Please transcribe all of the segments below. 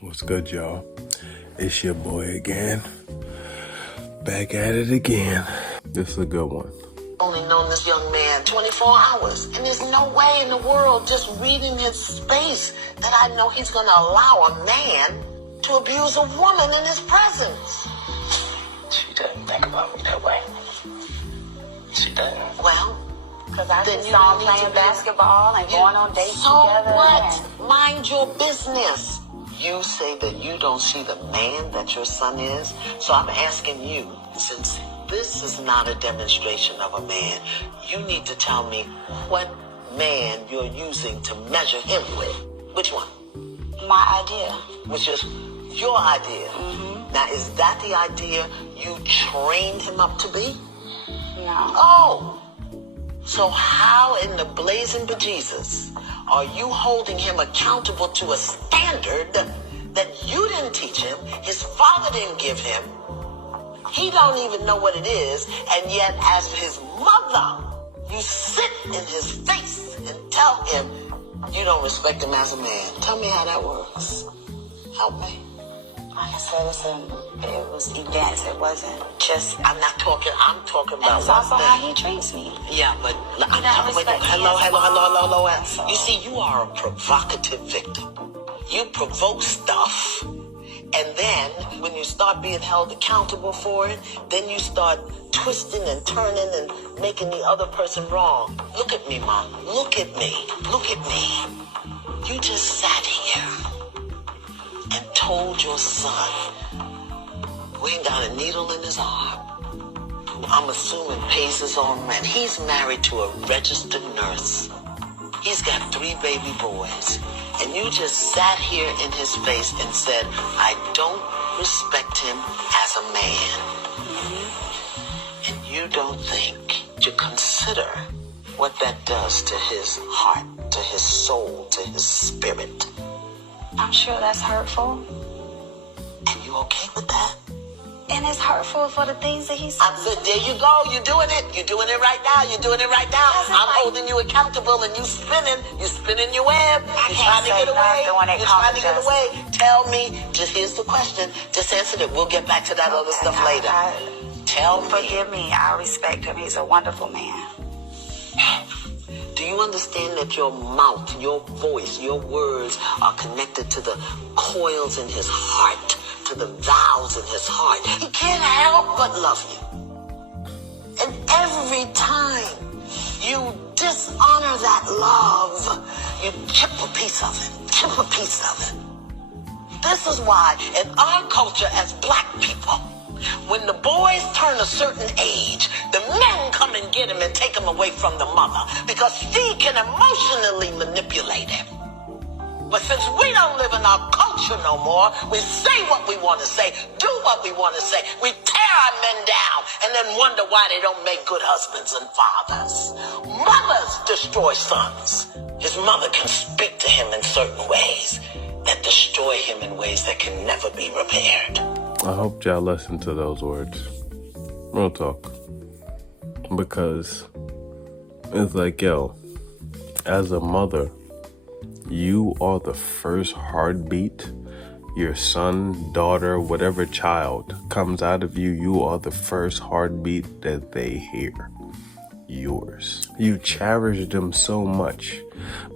What's good, y'all? It's your boy again. Back at it again. This is a good one. Only known this young man 24 hours, and there's no way in the world, just reading his space, that I know he's going to allow a man to abuse a woman in his presence. She doesn't think about me that way. She doesn't. Well, because I just saw him playing basketball and going on dates together. So what? Mind your business. You say that you don't see the man that your son is, so I'm asking you, since this is not a demonstration of a man, you need to tell me what man you're using to measure him with. Which one? My idea. Which is your idea. Mm-hmm. Now, is that the idea you trained him up to be? No. Oh. So how in the blazing bejesus are you holding him accountable to a standard that you didn't teach him, his father didn't give him, he don't even know what it is, and yet as his mother, you sit in his face and tell him you don't respect him as a man? Tell me how that works. Help me. Like I said, it was events. It wasn't just... I'm talking about... It's also how he treats me. Yeah, but... Hello. You see, you are a provocative victim. You provoke stuff, and then when you start being held accountable for it, then you start twisting and turning and making the other person wrong. Look at me, Mom. Look at me. You just sat here and told your son who ain't got a needle in his arm, who I'm assuming pays his own rent. He's married to a registered nurse. He's got 3 baby boys. And you just sat here in his face and said, I don't respect him as a man. Mm-hmm. And you don't think to consider what that does to his heart, to his soul, to his spirit. I'm sure that's hurtful. And you okay with that? And it's hurtful for the things that he says. There you go. You're doing it. You're doing it right now. I'm holding you accountable, and you spinning your web. You're trying to get away. Tell me. Here's the question. Just answer it. We'll get back to that other stuff later. Tell me. Forgive me. I respect him. He's a wonderful man. Do you understand that your mouth, your voice, your words are connected to the coils in his heart, to the valves in his heart? He can't help but love you. And every time you dishonor that love, you chip a piece of it. This is why in our culture as black people, when the boys turn a certain age, the men come and get him and take him away from the mother because she can emotionally manipulate him. But since we don't live in our culture no more, we say what we want to say, do what we want to say. We tear our men down and then wonder why they don't make good husbands and fathers. Mothers destroy sons. His mother can speak to him in certain ways that destroy him in ways that can never be repaired. I hope y'all listen to those words. Real talk. Because it's like, yo, as a mother, you are the first heartbeat. Your son, daughter, whatever child comes out of you, you are the first heartbeat that they hear. Yours. You cherish them so much,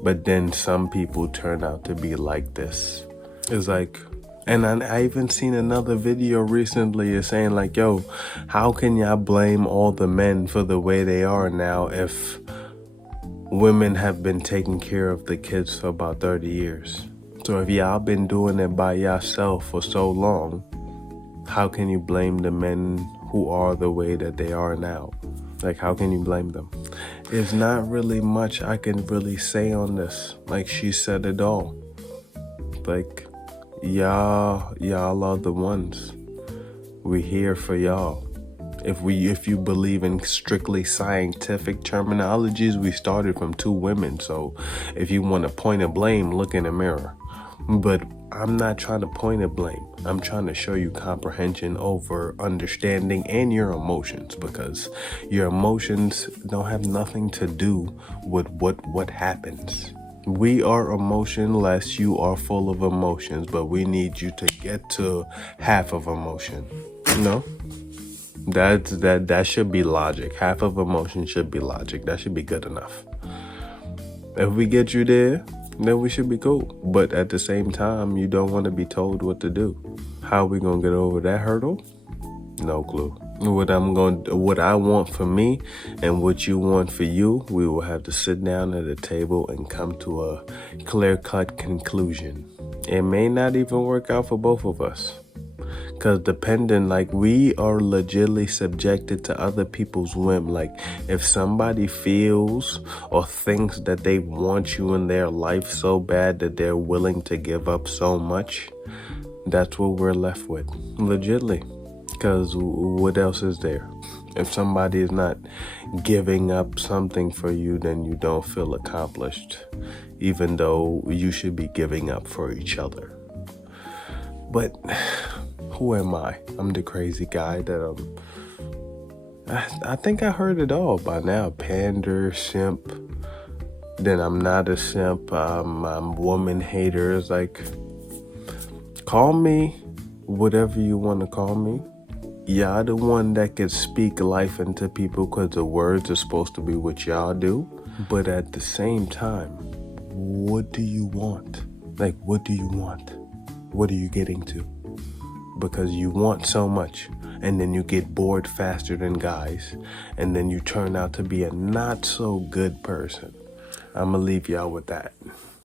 but then some people turn out to be like this. It's like, and I even seen another video recently is saying like, yo, how can y'all blame all the men for the way they are now if women have been taking care of the kids for about 30 years? So if y'all been doing it by yourself for so long, how can you blame the men who are the way that they are now? Like, how can you blame them? There's not really much I can really say on this. Like, she said it all. Like, y'all are the ones. We here for y'all. If you believe in strictly scientific terminologies, we started from 2 women. So if you want to point a blame, look in the mirror. But I'm not trying to point a blame. I'm trying to show you comprehension over understanding and your emotions, because your emotions don't have nothing to do with what happens. We are emotionless. You are full of emotions, but we need you to get to half of emotion. No? That should be logic. Half of emotion should be logic. That should be good enough. If we get you there, then we should be cool. But at the same time, you don't want to be told what to do. How are we gonna get over that hurdle? No clue. What I want for me and what you want for you, we will have to sit down at a table and come to a clear-cut conclusion. It may not even work out for both of us. Because we are legitimately subjected to other people's whim. Like, if somebody feels or thinks that they want you in their life so bad that they're willing to give up so much, that's what we're left with. Legitimately. Because what else is there? If somebody is not giving up something for you, then you don't feel accomplished. Even though you should be giving up for each other. But who am I? I'm the crazy guy that I think I heard it all by now. Pander, simp. Then I'm not a simp. I'm woman hater. It's like, call me whatever you want to call me. Y'all the one that can speak life into people because the words are supposed to be what y'all do. But at the same time, what do you want? Like, what do you want? What are you getting to? Because you want so much, and then you get bored faster than guys, and then you turn out to be a not so good person. I'm gonna leave y'all with that.